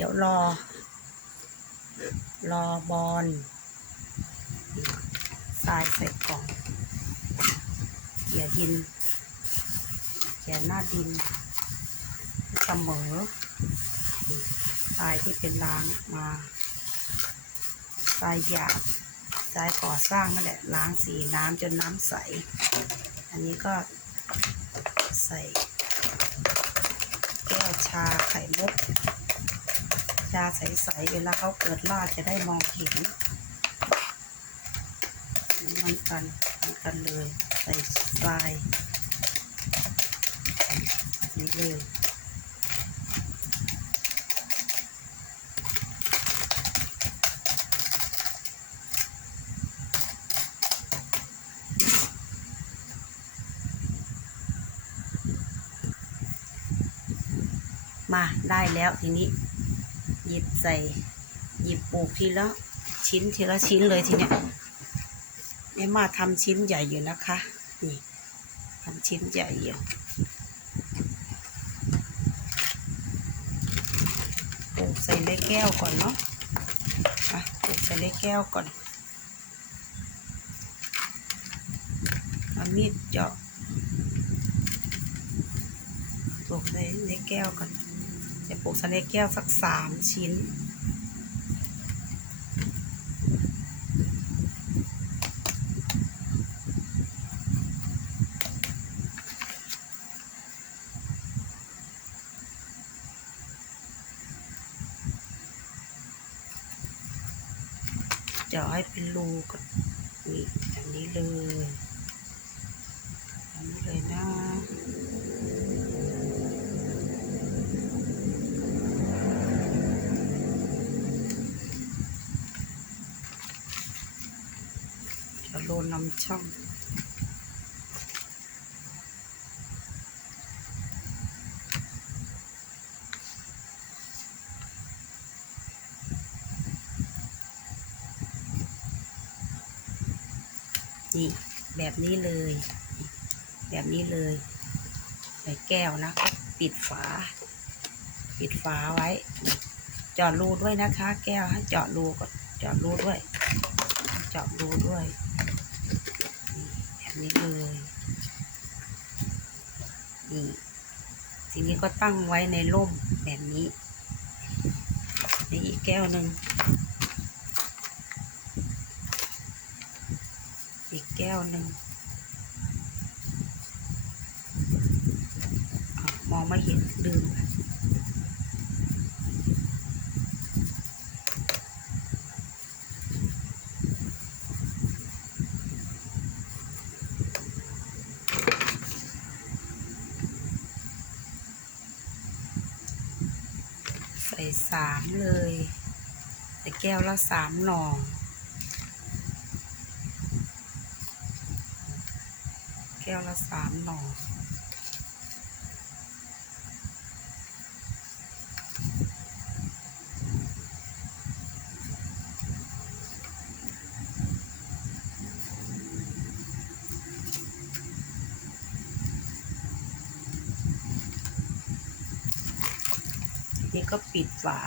ดี๋ยวรอ รอบอลทรายใส่กล่องเกี่ยดินเกี่ยหน้าดินเสมอทรายที่เป็นล้างมาทรายหยาบทรายก่อสร้างนั่นแหละล้างสีน้ำจนน้ำใส อันนี้ก็ใส่แก้วชาไข่มุกาใสๆ เวลาเขาเกิดลาจะได้มองเห็นมันกันมันกันเลย ใส่ทรายนี้เลยมาได้แล้วทีนี้ หยิบใส่ หยิบปลูกทีละชิ้นทีละชิ้นเลยทีเนี้ยแม่มาทำชิ้นใหญ่อยู่นะคะ นี่ทำชิ้นใหญ่อยู่ปลูกใส่ในแก้วก่อนเนาะอะปลูกใส่ในแก้วก่อนเอามีดเจาะปลูกใส่ในแก้วก่อน จะปลูกสะเลแก้วสักสามชิ้น เจาะให้เป็นรูก่อนนี่อันนี้เลยอันนี้เลยนะ จะโล นำช่อง นี่แบบนี้เลย แบบนี้เลย ใส่แก้วนะก็ปิดฝา ปิดฝาไว้เจาะรูด้วยนะคะ แก้วให้เจาะรูก่อนเจาะรูด้วยเจาะรูด้วย นี่เลยนี่ทีนี้ก็ตั้งไว้ในร่มแบบนี้นี่อีกแก้วหนึ่งอีกแก้วหนึ่งมองไม่เห็นลืม ส่สามเลย ใส่แก้วละสามหน่อแก้วละสามหน่อ ก็ปิดฝา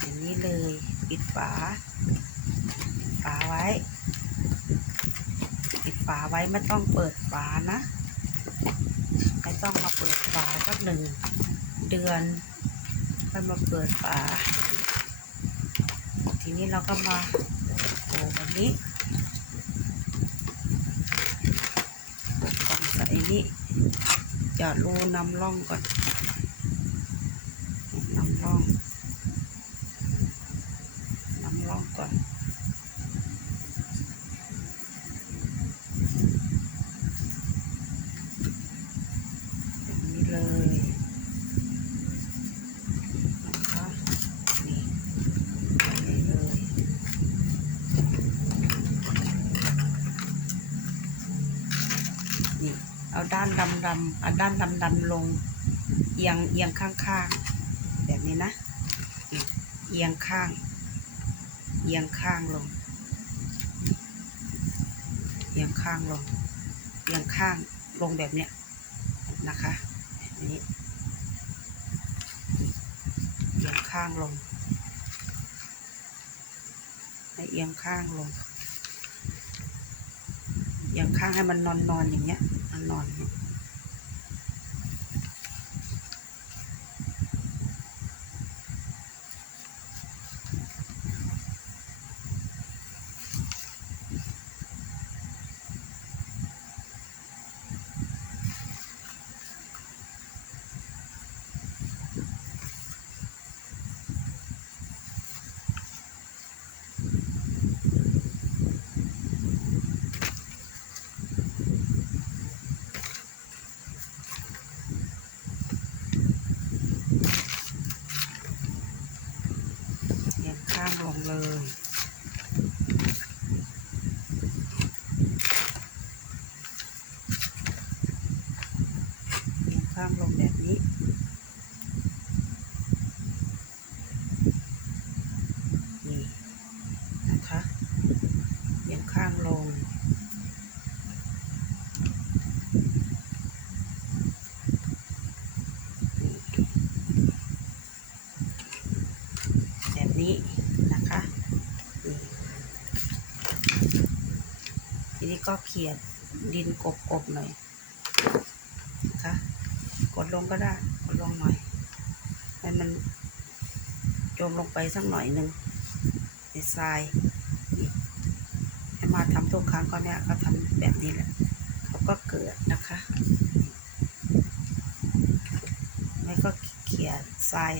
อย่างนี้เลย ปิดฝา ฝาไว้ ปิดฝาไว้ไม่ต้องเปิดฝานะ ไม่ต้องมาเปิดฝาสักหนึ่งเดือนค่อยมาเปิดฝา ทีนี้เราก็มาโอ้แบบนี้กล่องใส่นี่เจาะรูนำร่องก่อน ร่องนำร่องก่อนแบบนี้เลยนะคะนี่แบบนี้เลยนี่เอาด้านดำดำเอาด้านดำดำลงเอียงเอียงข้างข้างๆ นี้นะ เอียงข้าง เอียงข้างลง เอียงข้างลง เอียงข้างลงแบบเนี้ยนะคะแบบนี้ข้างลงให้เอียงข้างลง เอียงข้างให้มันนอนนอนอย่างเงี้ยนอนนอนๆอย่างเงี้ยเอียงข้างลงเลย เอียงข้างลงแบบนี้ นี่นะคะเอียงข้างลง แบบนี้นะคะนี่ทีนี้ ก็เขียดดินกบๆหน่อยนะคะกดลงก็ได้กดลงหน่อยให้มันจมลงไปสักหน่อยหนึ่งในทรายให้มาทำทุกครั้งก็เนี่ยก็ทำแบบนี้แหละเขาก็เกิดนะคะไม่ก็เขี่ยทราย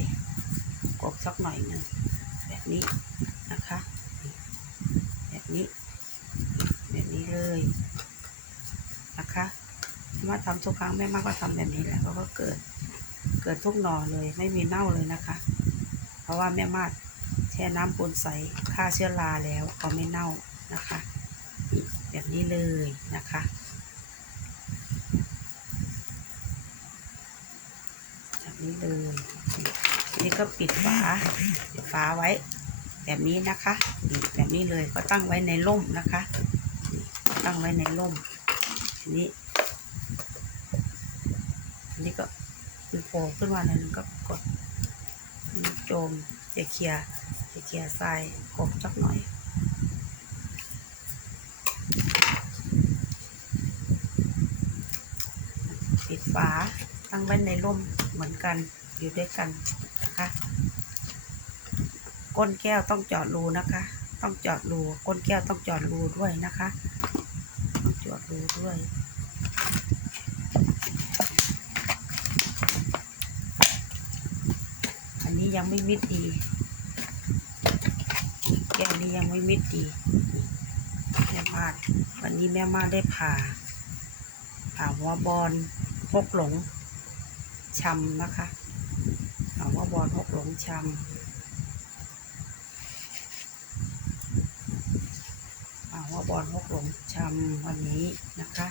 กบสักหน่อยหนึ่งแบบนี้ แบบนี้เลยนะคะ มาทำทุกครั้งแม่มากก็ทำแบบนี้แหละเขาก็เกิด เกิดทุกหน่อเลย ไม่มีเน่าเลยนะคะ เพราะว่าแม่มาดแช่น้ำปูนใสฆ่าเชื้อราแล้วเขาไม่เน่านะคะ แบบนี้เลยนะคะแบบนี้เลยนี้ก็ปิดฝาปิดฝาไว้ แบบนี้นะคะแบบนี้เลยก็ตั้งไว้ในร่มนะคะ ตั้งไว้ในร่มทีนี้ นนี้ก็มันโผล่ขึ้นมาเนี่ยมันก็กดโจมจะเคลียร์จะเคลียร์ทรายกบสักหน่อยปิดฝาตั้งไว้ในร่มเหมือนกันอยู่ด้วยกันนะคะก้นแก้วต้องเจาะรูนะคะ ต้องเจาะรูก้นแก้วต้องเจาะรูด้วยนะคะ ต้องเจาะรูด้วย อันนี้ ยังไม่มิดดี แก้วนี้ยังไม่มิดดีแม่มาดวันนี้แม่มาได้ผ่า ผ่าหัวบอลหกหลงชำนะคะผ่าหัวบอลหกหลงชำผ่าหัวบอลหกหลงชำวันนี้นะคะ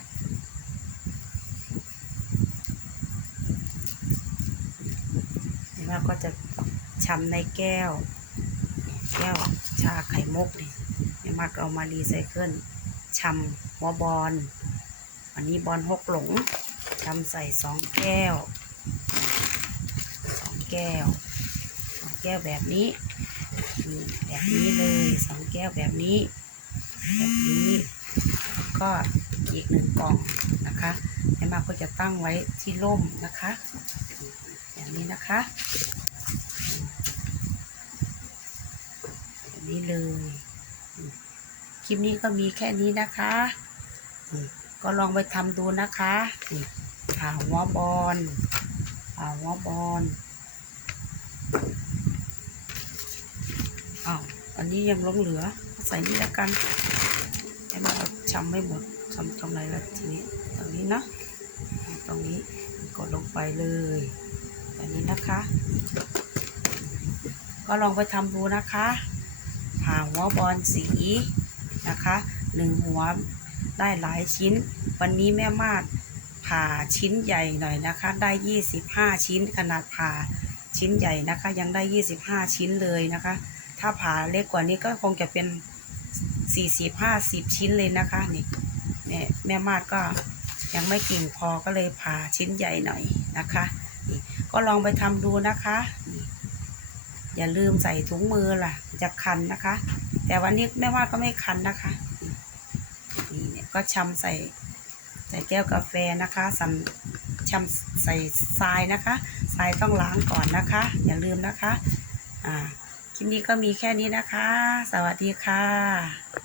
แล้วก็จะ ชำในแก้ว แก้วชาไข่มุกนี่แม่มากเอามารีไซเคิลชำหัวบอลอันนี้บอลหกหลงทำใส่สองแก้วสองแก้วสองแก้วแบบนี้แบบนี้เลยสองแก้วแบบนี้ แบบนี้ก็อีกหนึ่งกล่องนะคะแม่มาก็จะตั้งไว้ที่ร่มนะคะแบบนี้นะคะแบบ นี้เลย คลิปนี้ก็มีแค่นี้นะคะนี่ก็ลองไปทำดูนะคะนี่ผ่าหัวบอลผ่าหัวบอลอ้าวอันนี้ยังหลงเหลือใส่นี่แล้วกันให้มันเราชำไม่หมดชำตรงไหนละทีนี้ตรงนี้นะตรงนี้กดลงไปเลยแบบนี้นะคะ ก็ลองไปทำดูนะคะ ผ่าหัวบอลสีนะคะหนึ่งหัวได้หลายชิ้น วันนี้แม่มาดผ่าชิ้นใหญ่หน่อยนะคะ ได้ยี่สิบห้าชิ้นขนาดผ่าชิ้นใหญ่นะคะ ยังได้ยี่สิบห้าชิ้นเลยนะคะ ถ้าผ่าเล็กกว่านี้ก็คงจะเป็นสี่สิบห้าสิบชิ้นเลยนะคะนี่แม่แม่มาดก็ยังไม่เก่งพอก็เลยผ่าชิ้นใหญ่หน่อยนะคะ ก็ลองไปทำดูนะคะ อย่าลืมใส่ถุงมือล่ะ จะคันนะคะ แต่วันนี้แม่ว่าก็ไม่คันนะคะนี่เนี่ยก็ชำใส่ใส่แก้วกาแฟนะคะสันชำใส่ทรายนะคะทรายต้องล้างก่อนนะคะ อย่าลืมนะคะ อ่าคลิปนี้ก็มีแค่นี้นะคะ สวัสดีค่ะ